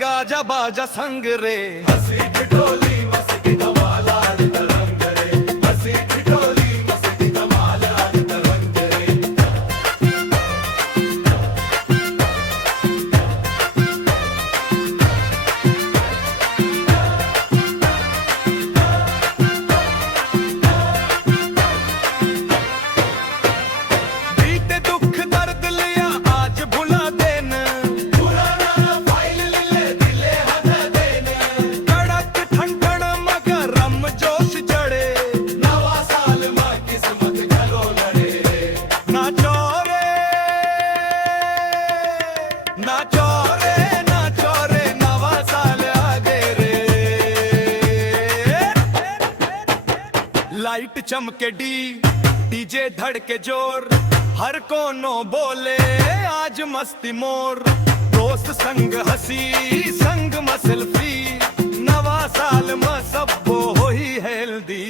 Gaza बाजा संग रे हसी ठिठोली मस्ती धमाल आज तरंग रे हसी ठिठोली मस्ती धमाल आज तरंग रे बीते दुख दर्द लिया आज भुला देना पुराना फाइल ले दिले हद देने कड़क ठंडण मगर रम जोश जड़े नवा साल मां किस्मत घलो लड़े नाचो रे नाचो रे नाचो रे नवा साल आगे रे लाइट चमके डीजे धड़के जोर हर कोनो बोले आज मस्ती मोर दोस्त संग हसी संग में सेल्फी नवा साल में सबको हो ही हेल्दी